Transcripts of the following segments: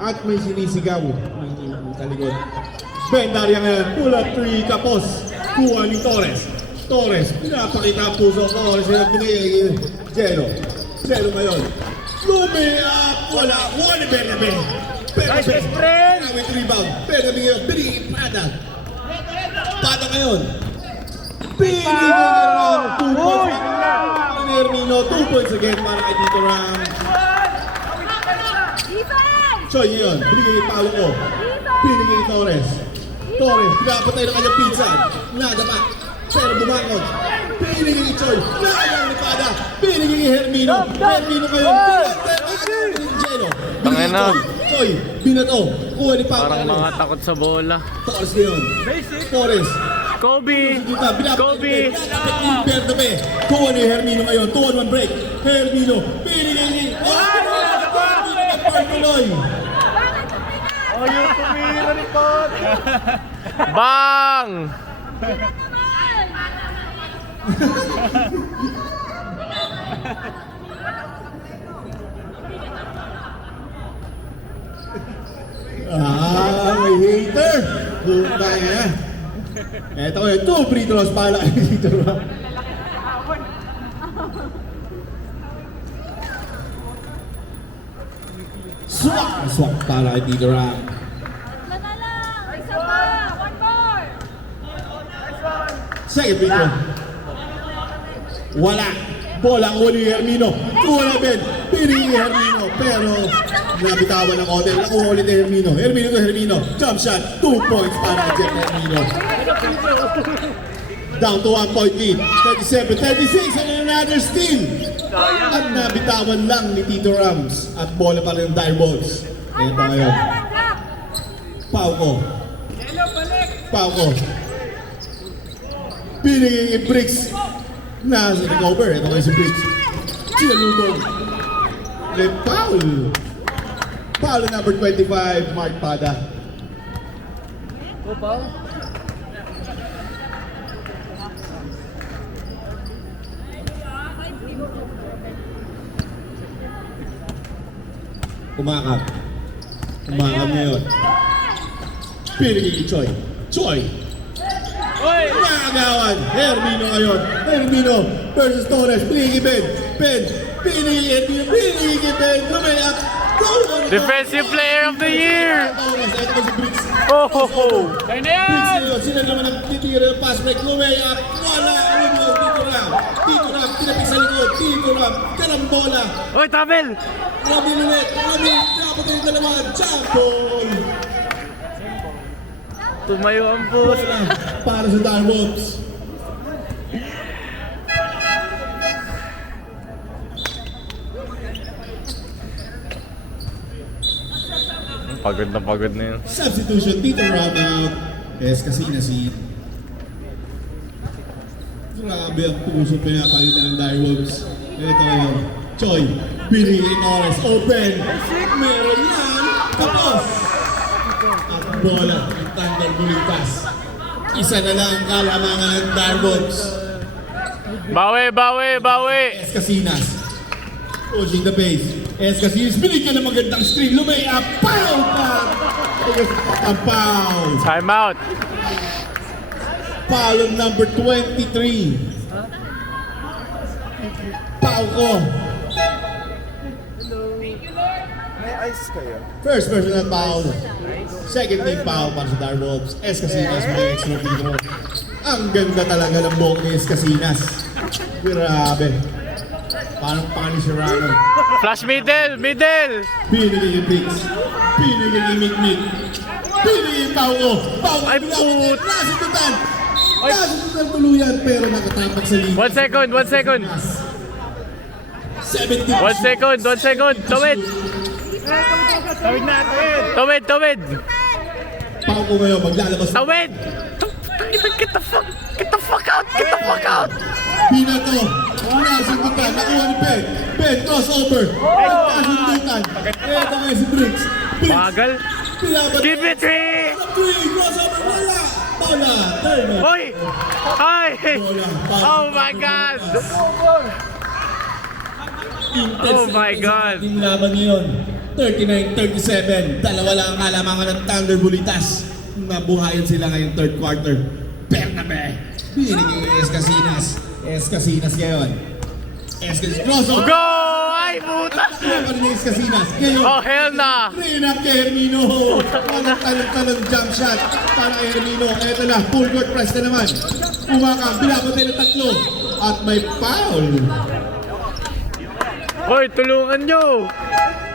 At may sinisigaw ng talikod. Ben Daria ngayon, pula 3 kapos. Kuha ni Torres. Torres, pinapakita ang puso ko. Binigay Jero. Jero ngayon. Lumiap! Wala! Wala Bernabe! Nice friend! With rebound. Bernabe ngayon. Binigay Pada. Pada ngayon. Binigay around 2 points. Hermino, 2 points again para kay Tito Ram. Choy ngayon. Binigay ni Paolo ko. Binigay ni Torres. Torres, pinapatay ng kanyang pizza. Nada pa. Pero bumangon. Binigay ni Choy. Nakayang ni Pada. Binigay ni Hermino. Hermino ngayon. Pinapatay ni Jeno. Binigay ni Choy. Choy, binato. Kuha ni Pada. Parang mga takot sa bola. Torres ngayon. Torres. Kobe! Kobe! Bernabe. Kuha ni Hermino ngayon. 2-on-1 break. Hermino. Binigay ni... Pinoy. Oh, yung tumira ni Pot! Bang! May hater! Buta nga. Eto ngayon, 2 free throws para kay Tito Ram. Swak para kay Tito Ram. Second free throw. Wala. Bola ang uli ni Hermino. Kuha Ben. Pining ni Hermino. Pero nabitawan ng Odell. Nakuha ulit ni Hermino. Hermino to Hermino. Jump shot. 2 points para kay Jeff Hermino. Down to 1 point lead. 37-36 and another steal. At nabitawan lang ni Tito Rams. At bola pa rin ng Direwolves. Ayan pa ngayon. Pau ko. Pau ko. Piniging i-bricks. Nasa recover. Ito kayo si Bricks. Sinalubog. Le Paul. Paul number 25. Mark Pada. Paul? Kumakap. Kumakap ngayon. Piniging i-Choy. Choy. Nakagawan. Hermino ngayon. Hermino versus Torres. Piniging Ben. Ben. Piniging Hermino. Piniging Ben. Lumayak. Defensive Player of the Year! Torres. Ito ko si Bricks. Oh ho ho! Kaya na Bricks yan! ngayon. Sila naman ang titira yung pass break. Lumayak. Wala. Ulo. Tito Ram. Tito Ram. Pinapik sa likod. Tito Ram. Karambola. Oy, Tabel! Robin ulit. Robin. Kapatid yung dalawa. Jump ball. Tumayo ang puso. Para sa Direwolves. Pagod na yun. Substitution, Tito Ram out. Casinas in. Grabe ang puso pinapalitan ng Direwolves. Ito ngayon. Choy, pinigay Torres, open. Meron yan. Tapos. At bola, ang tandang bulitas. Isa na lang ang kalamangan ng Direwolves. Bawi! Casinas. Pushing the base. Casinas, binigyan ng magandang screen. Lumay-up. Pow! Ang foul. Time out! Foul number 23. Foul ko. May ice kayo? First personal foul. Second team foul para sa Direwolves. Casinas may extra free throw. Ang ganda talaga ng buhok ni Casinas. Grabe. Parang Punisher-ano. Flash middle! Pinigay yung Bricks. Pinigay yung Mikmik. Pinigay yung Pau ko. Pau ko. Ay, put. Nasututan. Nasututan tuluyan pero nakatapak sa linya. 1 second! 70. 1 second! Tawid! Tawid na! Tawid! Pau ko ngayon maglalabas. Tawid! Get the fuck out! Pinato. Nasututan. Nakuha ni Ben. Ben, crossover. Nasututan. Ito ngayon si Bricks. Bagal! Pinabot. Give me 3! Crossover. Wala. Bola. Turner. Hoy! Hi! Bola. Oh my God! Intense Oh my God. Yung laban ngayon. 39-37. Dalawa lang ang kalamangan ng Thunder Bulitas. Nabuhayan sila ngayong third quarter. Bernabe. Binigay kay Escasinas. Escasinas ngayon. Escasinas. Crossover. Go! Ay, puta! Ano ni Escasinas? Ngayon. Oh, hell na! Rina kay Hermino. Walang talong-talong jump shot para kay Hermino. Eto na, full court press na naman. Umakang, binapatay ng tatlo. At may foul. Hoy, tulungan nyo!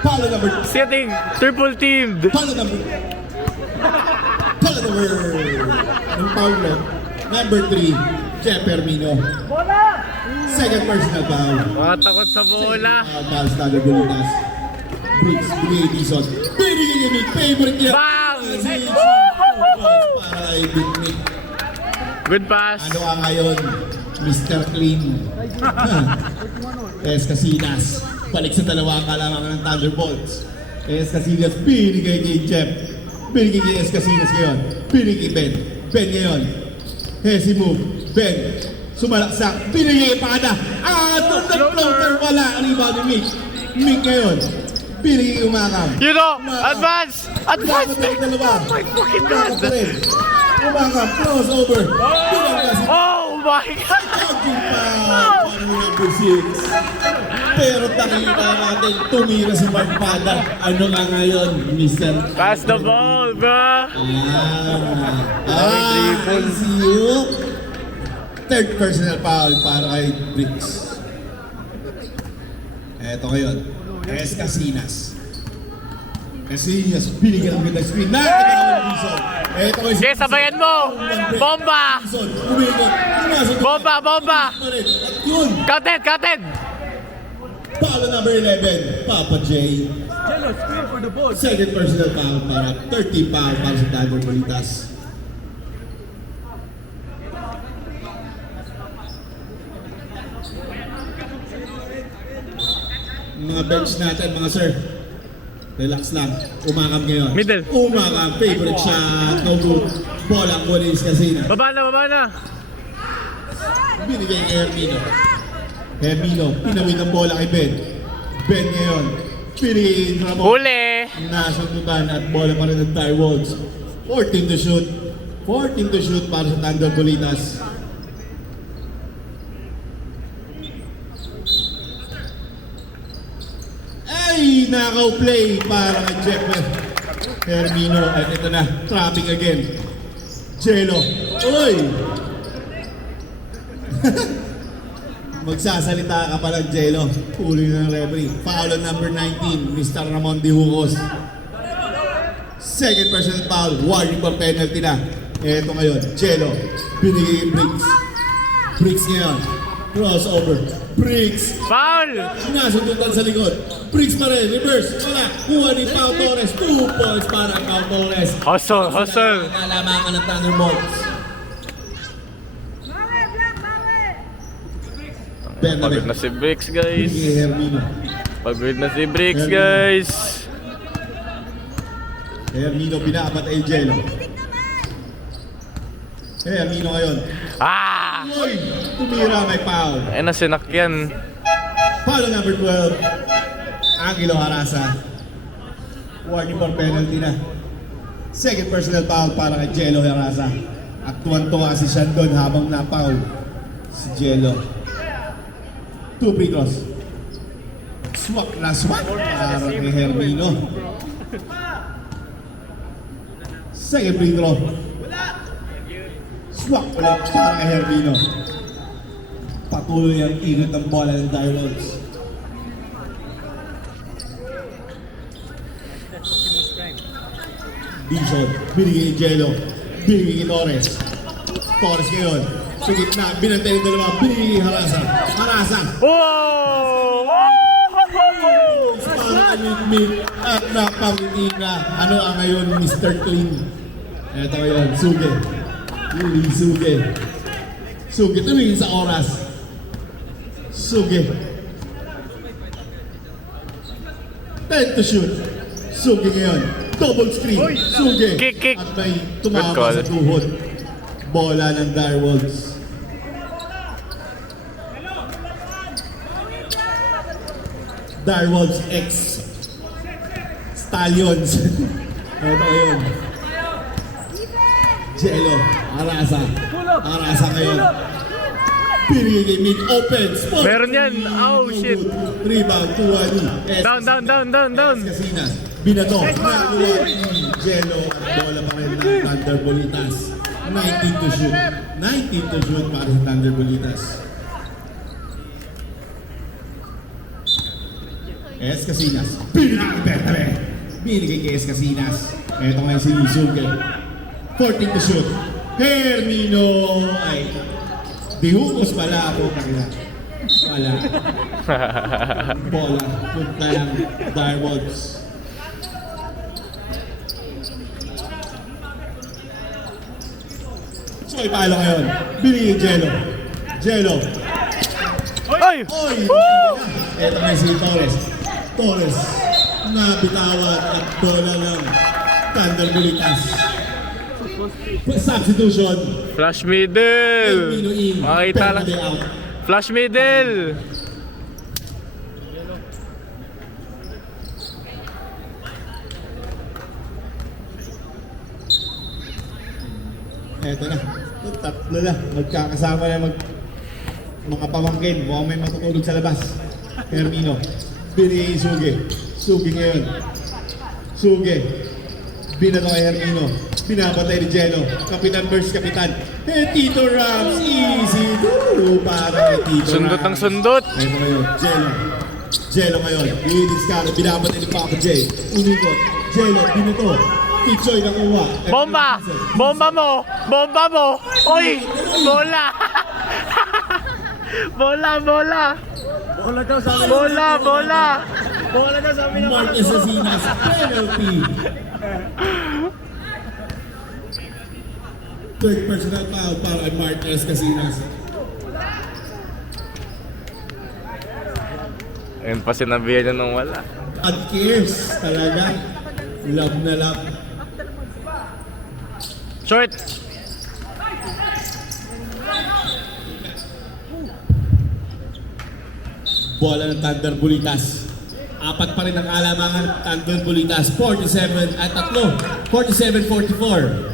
Foul number. Setting, triple teamed. Foul number. Foul number. Ang foul mo. Number 3, Jeff Hermino. Second personal foul. Mga takot sa bola. Foul sa Thunder Bulitas. Briggs, binigay Dizon. Binigay kay Mick. Favorite niya. Bang! Para kay Big Mick. Good pass. Ano ka ngayon, Mr. Clean? Escasinas. Balik sa dalawa ang kalamangan ng Thunderbolts. Escasinas, binigay kay Jeff. Binigay kay Escasinas ngayon. Binigay kay Ben. Ben ngayon. Hesi move. Ben. Sumalaksak. Binigay kay Pada. At kung nag-floater, wala ang rebound ni Mick. Mick ngayon. Binigay kay Umakam. You know, advance! Advance! Dalawa. Oh my fucking God! Umakam. Crossover. Binigay si Oh my God! Jogging pa. Para number 6. Pero nakita natin, tumira si Mark Pada. Ano nga ngayon, Mr. Pass the ball, bro! I see you. Third personal foul para kay Briggs. Eto ngayon, Escasinas. Escasinas, binigyan ng ganda screen. Nakakita ng Dizon. Eto ngayon. Okay, sabayan mo! Bomba! Dizon, umikot. Pumasok. Bomba! Bomba! At yun, Counted! Counted! foul number 11, Papa J. Second personal foul para 30 foul para sa Thunder Bulitas. Mga bench natin, mga sir. Relax lang. Umakam ngayon. Middle. Umakam. Favorite shot. No good. Bola ang Wallace Casina. Baba na! Baba na! Binigay kay Hermino. Hermino, pinawin ang bola kay Ben. Ben ngayon. Binigay kay Ramon. Huli! Nasundutan at bola pa rin ng Direwolves. 14 to shoot. 14 to shoot para sa Thunder Bulitas. Ay! Nakaw play para kay Jeff Hermino. At ito na, trapping again. Jello. Uy! Magsasalita ka pa ng Jello. Uli ng referee. Foul on number 19, Mr. Ramon Dihucos. Second personal foul. Warning for penalty na. Eto ngayon, Jello. Binigay kay Briggs. Briggs ngayon. Crossover. Briggs. Foul! Nasundutan sa likod. Briggs pa rin. Reverse. Wala. Kuha ni Pau Torres. 2 points para Pau Torres. Hustle! Hustle! Kalamangan ng Thunderbolts. Pagod na si Briggs, guys. Binigay kay Hermino. Pagod na si Briggs, guys. Hermino binabat ay Jello. Hermino ngayon. Ah! Uy! Tumira, may foul. Ay na sinakyan. Foul number 12. Angelo Harasa. Warning for penalty na. Second personal foul para kay Jello Harasa. At tuwan-tuwa si Shandon habang na-foul si Jello. 2 free throws. Swak na swak para kay Hermino. Second free throw. Swak ulit para kay Hermino. Patuloy ang init ng bola ng Direwolves. Dizon, binigay kay Jello. Binigay kay Torres. Torres ngayon. Sa gitna, binantay ng dalawa. Binigay kay Harasa. Harasa. Oh! Pang-alimit at napangiti na. Ano ang ngayon, Mr. Clean? Ito ngayon, Suge. Yuli Suge. Suge, tumingin sa oras. Suge. 10 to shoot. Suge ngayon. Double screen. Suge. Kick. At may Good tumama call. sa tuhod. Bola ng Direwolves. Direwolves X. Stallions. Ito yun. Jello, Arasa. Arasa ngayon. Pinigay mid-open. Sport. Meron yan. Oh, shit. Rebound, Tuwali. Down. Casinas. Binato. Nakuha ni Jello. Bola pa rin ng Thunder Bolitas. 19 to shoot. 19 to shoot para sa Thunder Bolitas. Es Casinas. Binigay kay Es Casinas. Ito ngayon si Suge. 14 to shoot. Hermino ay dihukos pala ako kanila. Wala. Bola. Punta lang. Direwolves. So ipalo ngayon. Binigay Jello. Jello. Ay! Oy! Ito ngayon si Torres. Torres na bitawan at bola ng Thunder Bolitas. Substitution. Flash middle. Hermino in. Makita lang. Perde out. Flash middle. Eto na. Tatlo na. Magkakasama na mga pamangkin. Mukhang may matutulog sa labas. Hermino. Binigay Suge. Suge ngayon. Suge. Binato kay Hermino. Pinapatay ni Jello. Kapitan versus Kapitan. Tito Rams. Easy. Para kay Tito Sundot ng Rams. sundot. Ito ngayon. Jello. Jello ngayon. Binigay Scalo. Pinapatay ni Papa J. Unikot. Jello. Binato. Tichoy nakuha. Bomba! Bomba mo! Bomba mo! Oy! Bola! Bola! Bola daw sa amin. Bola! Bola daw sa amin. Marquez Casinas. Penalty. Third personal foul para kay Marquez Casinas. Ayun pa sinabihan niya nung wala. At cares talaga. Love na love. Short! Bola ng Thunder Bolitas. Apat pa rin ang alamangan ng Thunder Bolitas. 47 at tatlo. 47-44.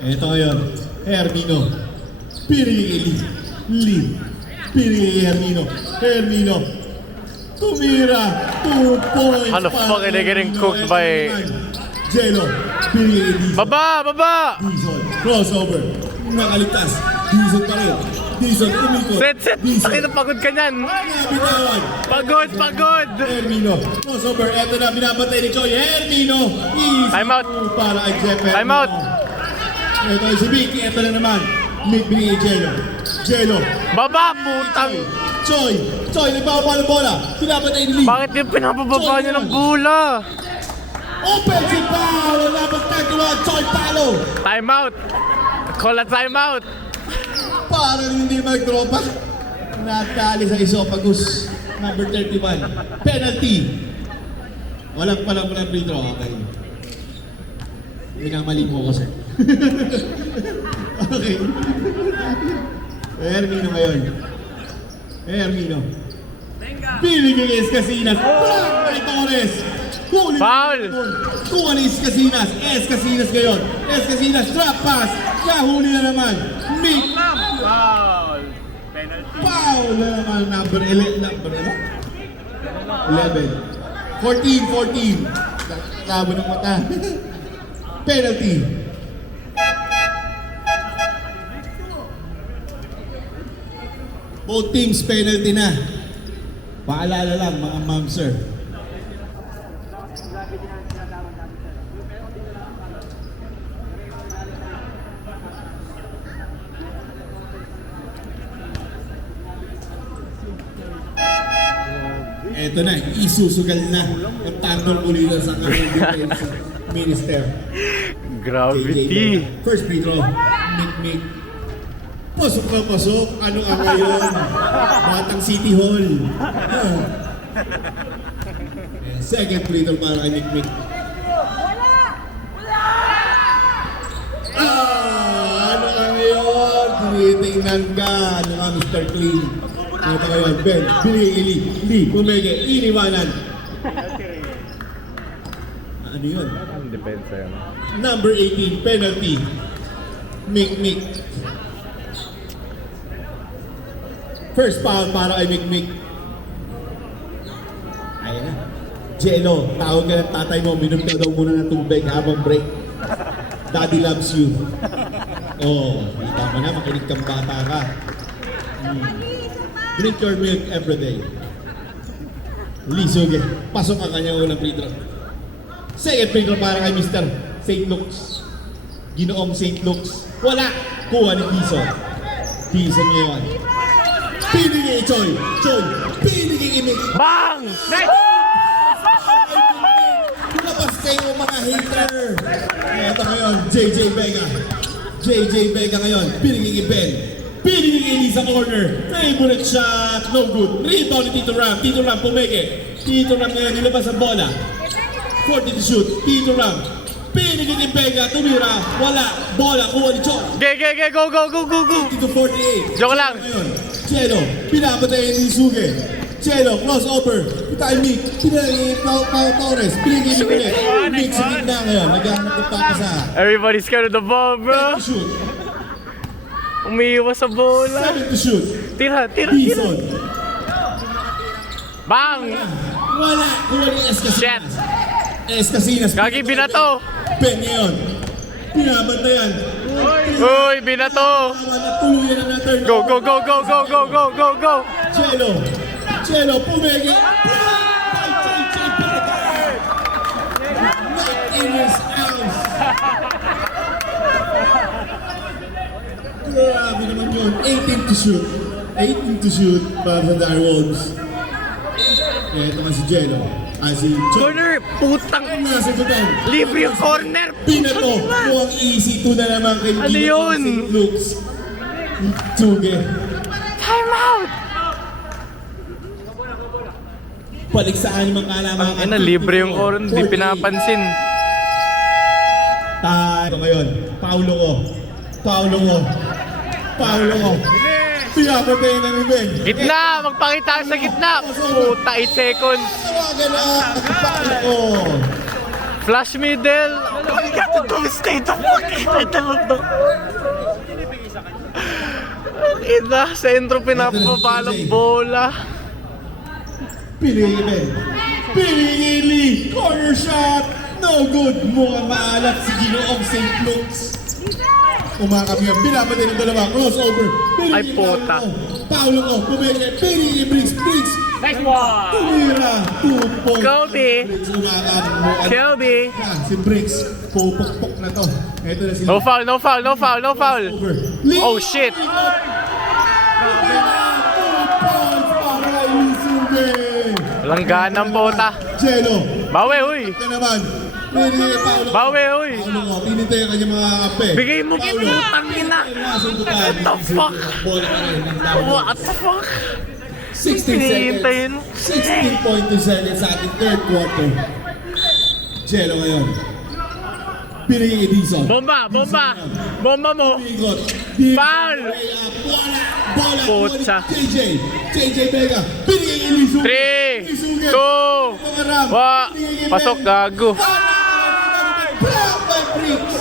Ito ngayon. Hermino. Pinigay kay Lee. Pinigay kay Hermino. Hermino. Tumira. 2 points. How the fuck are they getting cooked by- Jello. Pinigay kay Lee. Baba! Dizon, crossover, nakaligtas, Dizon pa rin, Dizon umikot, Set! Dizon, Akin na pagod ka niyan! nabitawan, Pagod! Hermino, crossover, eto na, binabatay ni Choi, Hermino, easy Time out. para kay Jeff Hermino. Time out. Eto ay si Vicky, eto na naman, binigay Jello, Baba! Putang! Choi, nagpapapa ng bola, binabatay ni Lee, Bakit yung pinapababa niya ng bola? offensive foul, labang tagtuwa, Choi palo, Time out! Call a time out! parang hindi magtropa, natali sa esophagus, number 31, penalty. Walang free throw, okay. Minamali mo ko, sir. Okay. Hermino ngayon. Hermino. Binigay kay Casinas. Bang! Kay Torres. Foul! Kuha ni Casinas. Casinas ngayon. Casinas, trap pass. Kahuli na naman. Mick. Foul. Penalty. Foul na naman. Number 11. 14. Labo ng mata. Penalty. Both teams penalty na. Paalala lang mga ma'am sir. Eto na, isusugal na ang Thunder Bolitas sa kanyang defense minister. Gravity! First free throw, Mick. Pasok na pasok. Ano ang ngayon? Batang City Hall. Second free throw para kay Mick. Ano ang ngayon? Tinitingnan ka. Ano nga, Mr. Clean? Ito ngayon, Ben, binigay kay Lee. Lee, pumege, iniwanan. Ano yun? Ang depensa yan. Number 18, penalty. Mick. First foul para kay Mick. Ayan na. Jello, tawag ka ng tatay mo, minom ka daw muna ng tubig habang break. Daddy loves you. Oh, kita mo na, makinig kang bata ka. Drink your milk every day. Lisuge, pasok ang kanyang unang free throw. Second free throw para kay Mr. St. Luke's. Ginoong St. Luke's. Wala. Kuha ni Dison. Dison ngayon. Pinigay Choy. Choy. Pinigay Mick. Bang! Nice! Labas kayo mga hater. Ito ngayon, JJ Vega. JJ Vega ngayon. Pinigay Ben. Pinigay Lee sa corner. Favorite shot. No good. Rebound ni Tito Ram. Tito Ram pumeke. Tito Ram ngayon nilabas ang bola. 40 to shoot. Tito Ram. Pinigay ni Vega. Tumira. Wala. Bola. Kuha ni Chon. Go! 50 to 48. Joke lang. Ngayon, Chelo. Pinapatay ni Suge. Chelo. Crossover. Pitay Mick. Pinigay ni Pau Torres. Pinigay ni Mick. Mick sa gitna ngayon. Naghahanap ng pakasa. Everybody's scared of the ball, 10 bro. to shoot. Umiiwas sa bola. 7 to shoot. Tira. Dison. Bang! Wala. Kuha ni Shit. Escasinas. Gagi, binato. Ben ngayon. Pinabantayan. Uy, binato. Tuluyan na natin. Go! Chelo, pumegi. Not in his house. Grabe naman yun. 18 to shoot. 18 to shoot para sa Direwolves. Ito nga si Chelo. Si Chon. Corner! Putang! Nasa gutan. Libre yung corner! Pinato. Mukhang easy to na naman kay Ano yun? St. Luke's. Tsuge. Time out! Balik saan yung mga kalaman. Ay na, libre yung corner. Hindi pinapansin. Ito ngayon. Paulo ko. Pinapatay na ni Ben. Gitna! Magpakita sa gitna! Puta, 8 seconds. Tawagan na. Paulo ko. Flash middle. Stay the fuck. Ina, sentro pinapabalang bola. Pinigay Ben. Pinigay Lee. Corner shot. No good. Mukhang maalat si Ginoong St. Luke's. Umakap yun. Pinapatay ng dalawa. Crossover. Ay, puta. Paulo ko. Pumeke. Pinigay Briggs. Nice one! Tumira. 2 points. Kobe. Briggs umakap. Kobe. Si Briggs. Pupukpok na to. Ito na si No foul. Over. Oh shit! 2 points para kay Lisuge. Walang ganang puta. Jello. Bawi, huy! Ito naman. Pinigay Paulo. Bawi, huy! Paulo ko. Pinintay ang kanyang mga kape. Bigay mo, Paulo. putang ina! What the fuck? Bola ka rin ng tao. What the fuck? 16 Pinintay seconds. yun. 16.2 seconds sa ating third quarter. Jello ngayon. Pinigay kay Dison. Bomba mo! Ikot. Foul! Bola. Putsa. JJ Vega. Pinigay kay Lisuge. 3, 2, 1. Pasok, gago. Block by Briggs.